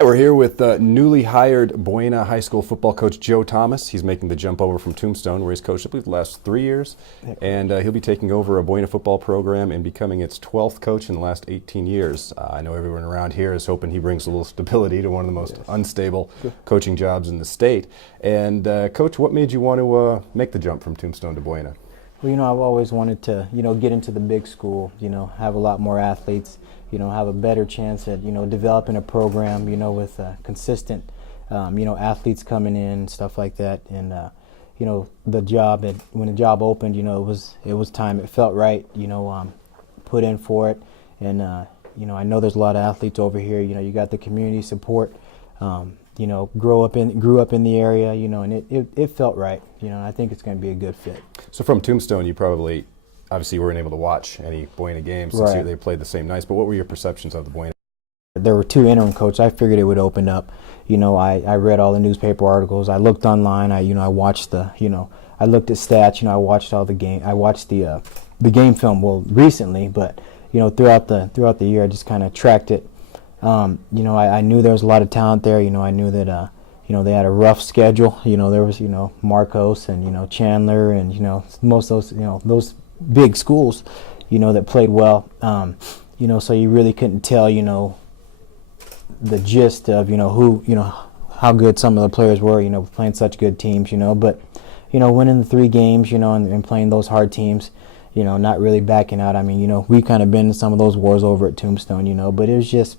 We're here with newly hired Buena High School football coach Joe Thomas. He's making the jump over from Tombstone, where he's coached, I believe, the last 3 years. And he'll be taking over a Buena football program and becoming its 12th coach in the last 18 years. I know everyone around here is hoping he brings a little stability to one of the most unstable coaching jobs in the state. And Coach, what made you want to make the jump from Tombstone to Buena? Well, I've always wanted to, get into the big school, have a lot more athletes, have a better chance at, developing a program, with consistent, athletes coming in, stuff like that. And, the job, when the job opened, it was time. It felt right, put in for it. And, I know there's a lot of athletes over here. You got the community support. Grew up in the area, and it felt right. I think it's going to be a good fit. So from Tombstone, you probably, obviously, weren't able to watch any Buena games since they played the same nights, but what were your perceptions of the Buena? There were two interim coaches. I figured it would open up. I read all the newspaper articles. I looked online. I watched I looked at stats. I watched all the game. I watched the game film, recently, but, throughout the year, I just kind of tracked it. I knew there was a lot of talent there. I knew that, they had a rough schedule. There was, Marcos and, Chandler and, most of those big schools, that played well. So you really couldn't tell, the gist of, how good some of the players were, playing such good teams, but, winning the 3 games, and playing those hard teams, not really backing out. I mean, we kind of been in some of those wars over at Tombstone, but it was just,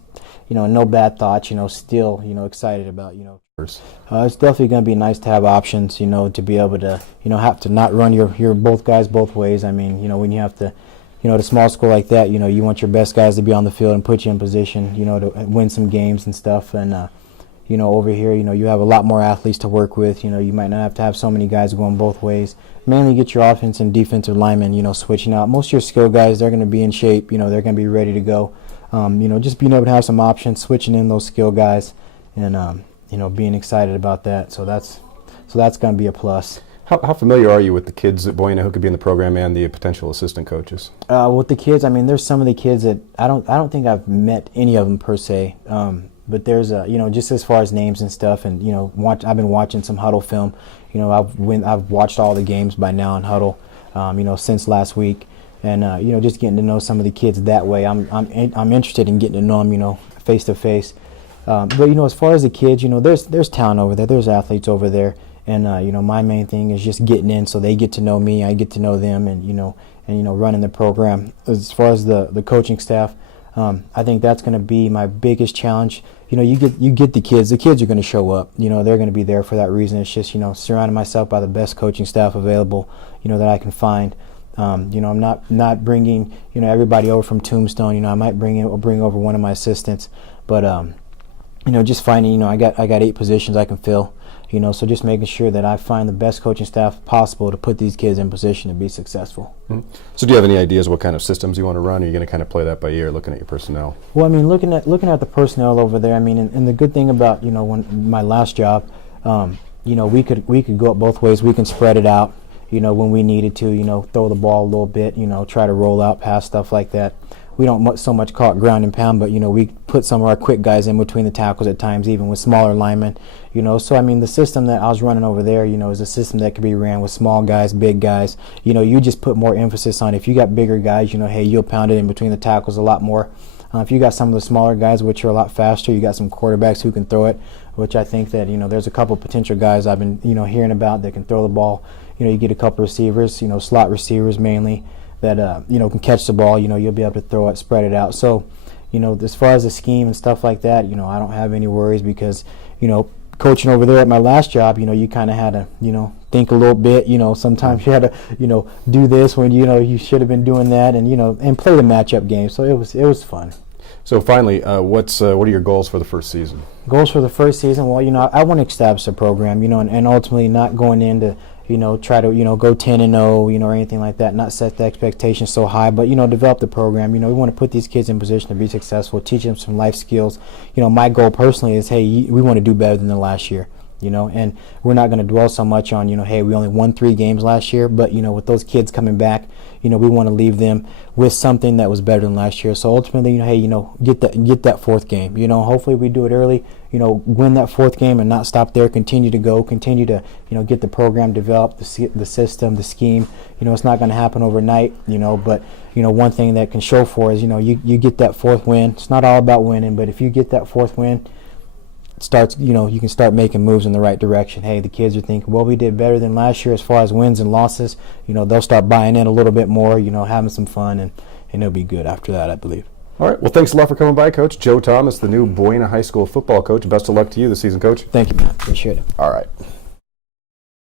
no bad thoughts, still, excited about, it's definitely going to be nice to have options, to be able to, have to not run your both guys both ways. I mean, when you have to, at a small school like that, you want your best guys to be on the field and put you in position, to win some games and stuff. And, over here, you have a lot more athletes to work with. You might not have to have so many guys going both ways. Mainly get your offense and defensive linemen, switching out. Most of your skill guys, they're going to be in shape. They're going to be ready to go. Just being able to have some options, switching in those skill guys, and being excited about that. So that's going to be a plus. How familiar are you with the kids at Buena who could be in the program and the potential assistant coaches? With the kids, I mean, there's some of the kids that I don't think I've met any of them per se. But there's just as far as names and stuff, and I've been watching some Huddle film. I've watched all the games by now in Huddle, since last week, and just getting to know some of the kids that way. I'm interested in getting to know them, face to face. But as far as the kids, there's talent over there. There's athletes over there, and my main thing is just getting in so they get to know me, I get to know them, and running the program. As far as the coaching staff, I think that's going to be my biggest challenge. You get the kids. The kids are going to show up. They're going to be there for that reason. It's just surrounding myself by the best coaching staff available. That I can find. I'm not bringing everybody over from Tombstone. I might bring over one of my assistants, but just finding I got 8 positions I can fill. So just making sure that I find the best coaching staff possible to put these kids in position to be successful. Mm-hmm. So do you have any ideas what kind of systems you want to run? Or are you going to kind of play that by ear, looking at your personnel? Well, I mean, looking at the personnel over there. I mean, and the good thing about when my last job, we could go up both ways. We can spread it out. When we needed to, throw the ball a little bit. Try to roll out, pass, stuff like that. We don't so much call it ground and pound, but we put some of our quick guys in between the tackles at times, even with smaller linemen. So I mean, the system that I was running over there, is a system that could be ran with small guys, big guys. You just put more emphasis on if you got bigger guys, hey, you'll pound it in between the tackles a lot more. If you got some of the smaller guys, which are a lot faster, you got some quarterbacks who can throw it, which I think that there's a couple potential guys I've been hearing about that can throw the ball. You get a couple receivers, slot receivers mainly, that can catch the ball. You'll be able to throw it, spread it out. So as far as the scheme and stuff like that, I don't have any worries because coaching over there at my last job, you kind of had to think a little bit. Sometimes you had to do this when you should have been doing that, and and play the matchup game. So it was fun. So finally, what are your goals for the first season? Goals for the first season? Well, I want to establish a program, and ultimately not going into try to, go 10-0, or anything like that, not set the expectations so high, but, develop the program. We want to put these kids in position to be successful, teach them some life skills. My goal personally is, hey, we want to do better than the last year. and we're not going to dwell so much on, hey, we only won 3 games last year, but, with those kids coming back, we want to leave them with something that was better than last year. So ultimately, hey, get that 4th game. Hopefully we do it early, win that 4th game and not stop there, continue to get the program developed, the system, the scheme. It's not going to happen overnight, but, one thing that can show for is, you get that 4th win. It's not all about winning, but if you get that 4th win, you can start making moves in the right direction. Hey, the kids are thinking, well, we did better than last year as far as wins and losses. They'll start buying in a little bit more, having some fun, and it'll be good after that, I believe. All right. Well, thanks a lot for coming by, Coach. Joe Thomas, the new Buena High School football coach. Best of luck to you this season, Coach. Thank you, man. Appreciate it. All right.